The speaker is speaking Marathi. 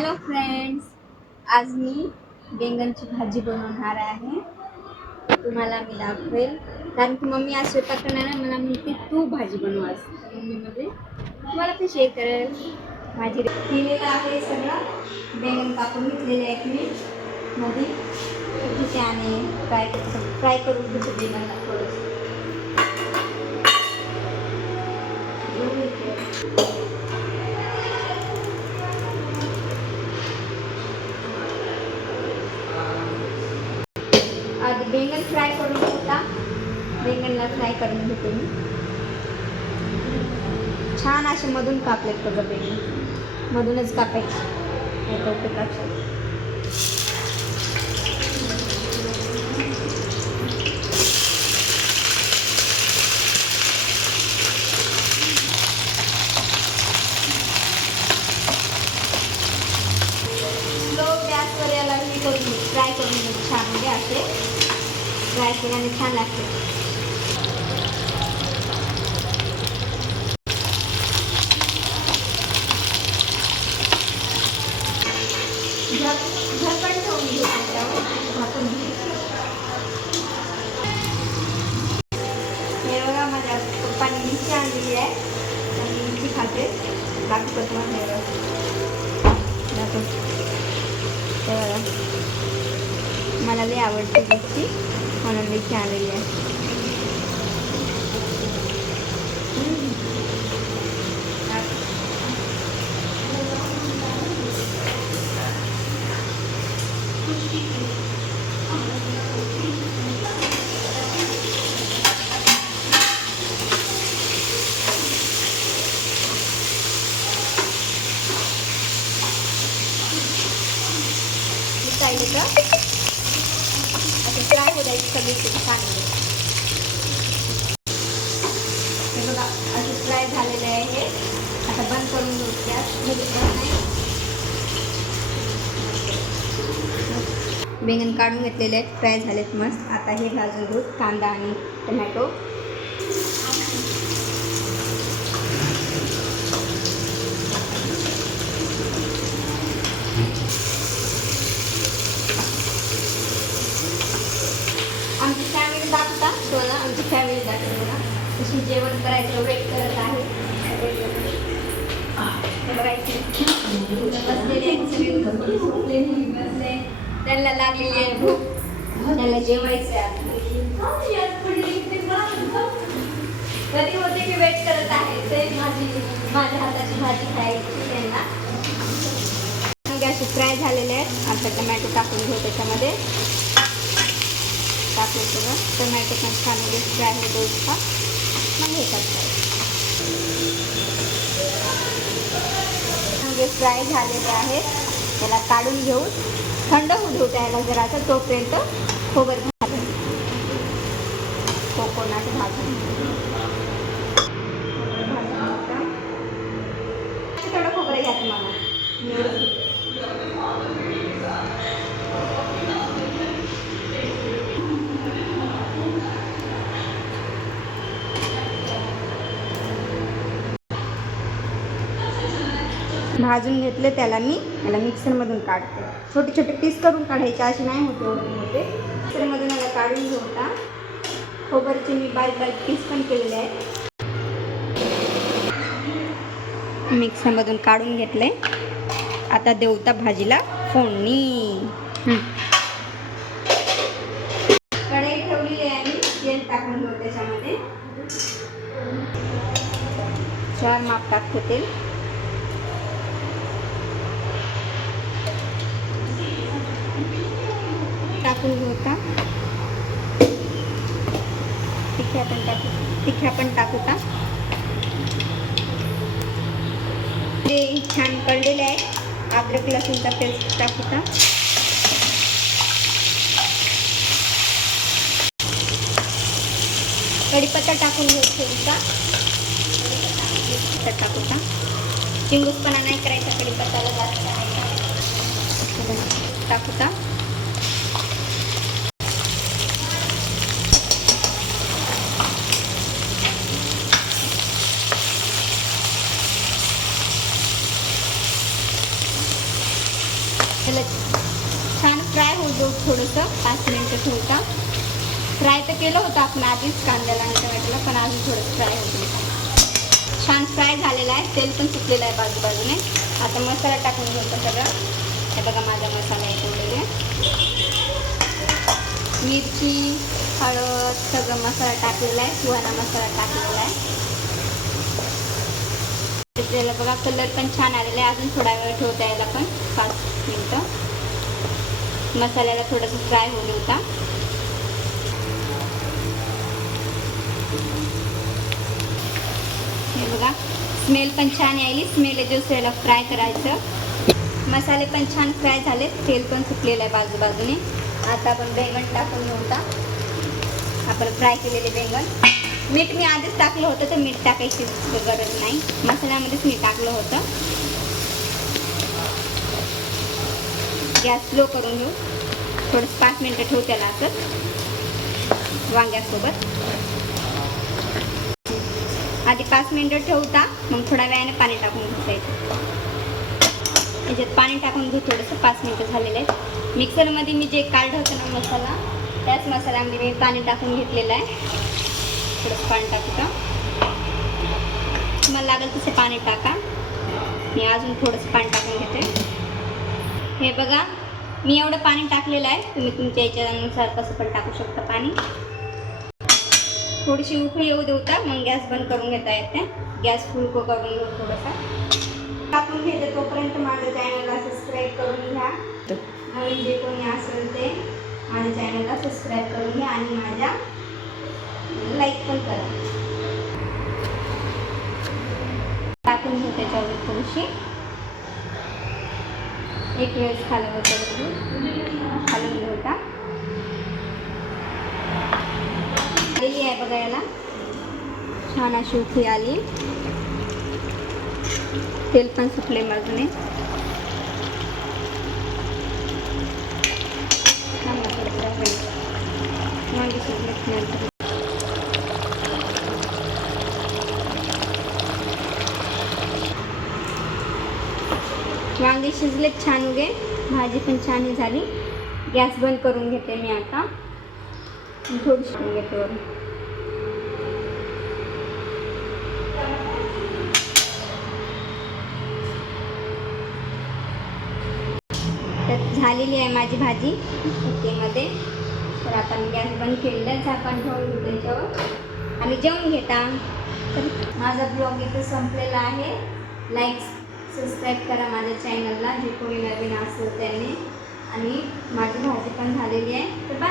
हॅलो फ्रेंड्स, आज मी बैंगनची भाजी बनवणार आहे. तुम्हाला मी दाखवेल कारण की मम्मी आज स्वयंपाक करणार आहे. मला म्हणते तू भाजी बनव आज. मम्मीमध्ये तुम्हाला ते शेअर करेल. भाजी केलेलं आहे सगळं. बैंगन कापून घेतलेले आहेत मी मध्ये त्याने फ्राय करून घेतो बैंगनला थोडंसं. आधी बैंगन फ्राय करून घेता. बैंगनला फ्राय करून घेते मी. छान असे मधून कापलेत बघा बैंगन. मधूनच कापायचे उपयोगाचे. स्लो गॅसवर याला हे करून फ्राय करून घेऊ. छान म्हणजे असे फ्राय केल्याने छान लागते. झटपट ठेवून घेऊ त्याच्यावर झाकून घेऊ. हे बघा माझ्या पप्पाने मिरची आणलेली आहे. आणि मिरची खाते दाखवत मला लई आवडते मिरची म्हणून मिरची आणलेली आहे. का असं फ्राय हो जायची सगळी चांगली. हे बघा असे फ्राय झालेले आहे. हे आता बंद करून घेऊ. गॅस बंद नाही. बैंगन काढून घेतलेले आहेत. फ्राय झालेत मस्त. आता हे भाजून घेऊ. कांदा आणि टोमॅटो. आमची फॅमिली दाखवता सोना. आमची फॅमिली दाखवतो ना तशी जेवण करायचं वेट करत आहे. बसलेले बसले. त्यांना लागलेली आहे भूक. त्यांना जेवायचं आहे. कधी होते की वेट करत आहे ते भाजी माझ्या हाताची भाजी खायची त्यांना. असे फ्राय झालेले आहेत. आता टोमॅटो टाकून घेऊ त्याच्यामध्ये. टाकून सगळं टोमॅटो पण छान फ्राय होऊ देऊ का मग हे करतात. फ्राय झालेले आहेत. त्याला काढून घेऊन थंड होऊ देऊ त्याला जरासा. तोपर्यंत खोबरं घालून कोकोनट भाजून थोडं खोबरं घ्या तुम्हाला. भाजून घेतले त्याला मी मिक्सरमधून काढते. छोटे छोटे पीस करून काढायचे. असे नाही होते एवढे मोठे. मिक्सरमधून याला काढून घेऊता. खोबरचे मी बारीक बारीक पीस पण केलेले आहेत. मिक्सरमधून काढून घेतले. आता देऊता भाजीला फोडणी. कढई ठेवलेली आहे मी. तेल टाकून घेऊ त्याच्यामध्ये. 4 माप टाकते तेल. टाकून घेऊता. तिख्या पण टाकूता. ते छान कळलेले आहे. अद्रक लसूणचा पेस्ट टाकूता. कढीपत्ता टाकून घेऊ थोडीसा. टाकूता. चिंगूसपणा नाही करायचा कढीपत्त्याला जास्त टाकूता. त्याला छान फ्राय होऊ देऊ थोडंसं 5 मिनटं ठेवता. फ्राय तर केलं होतं आपण आधीच कांद्याला आणि टोमॅटोला, पण अजून थोडं फ्राय होतं. छान फ्राय झालेला आहे, तेल पण सुटलेलं आहे बाजूबाजूने. आता मसाला टाकून घ्यायचा सगळं. हे बघा माझा मसाला आहे ठेवलेला. मिरची, हळद सगळं मसाला टाकलेला आहे, सुहाना मसाला टाकलेला आहे. त्याला बघा कलर पण छान आलेला आहे. अजून थोडा वेळ ठेवता यायला पण 5 मिनटं. मसाल्याला थोडंसं फ्राय होऊ होता. हे बघा स्मेल पण छान यायली. स्मेल याला फ्राय करायचं. मसाले पण छान फ्राय झाले, तेल पण सुटलेलं आहे बाजूबाजूने. आता आपण बैंगन टाकून घेऊ होता. आपण फ्राय केलेले बैंगन. मीठ मी आधीच टाकलं होतं, तर मीठ टाकायची गरज नाही, मसाल्यामध्येच मी टाकलं होतं. गॅस स्लो करून घेऊ. थोडंसं 5 मिनटं ठेवू त्याला असं वांग्यासोबत. आधी 5 मिनटं ठेवता, मग थोड्या वेळाने पाणी टाकून घ्यायचं. याच्यात पाणी टाकून घेऊ थोडंसं. 5 मिनटं झालेले आहेत. मिक्सरमध्ये मी जे काढलं होतं ना मसाला, त्याच मसाल्यामध्ये मी पाणी टाकून घेतलेलं आहे. थोडंसं पाणी टाकू. तुम्हाला लागेल तसं पाणी टाका. मी अजून थोडंसं पाणी टाकून घेते. हे बघा मी एवढं पाणी टाकलेलं आहे. तुम्ही तुमच्या याच्यानुसार कसं पण टाकू शकता पाणी. थोडीशी उकळी येऊ देऊता, मग गॅस बंद करून घेता येते. गॅस फुल करून घेऊ थोडासा. टाकून घेते तोपर्यंत माझ्या चॅनलला सबस्क्राईब करून घ्या. नवीन जे कोणी असेल ते माझ्या चॅनलला सबस्क्राईब करून घ्या आणि माझ्या लाईक पण करा. टाकून घेऊ त्याच्यावर थोडीशी. एक वेळेस खालवर खालून घेऊ का. आलेली आहे बघा, याला छान अशी उकळी आली. तेल पण सुटले बाजूने. वांगे शिजले छान उगे. भाजी पण छान झाली. गॅस बंद करून घेते मी आता. थोडीशी घेते वरून. झालेली आहे माझी भाजी कुकरमध्ये. तर आपण गॅस बंद केलेला आहे. झाकण ठेवून घेऊ त्याच्यावर आणि जेवून घेता. तर माझा ब्लॉग इथं संपलेला आहे. लाईक सबस्क्राईब करा माझ्या चॅनलला, जे कोणी नवीन असेल त्याने. आणि माझी भाजी पण झालेली आहे. तर बाय.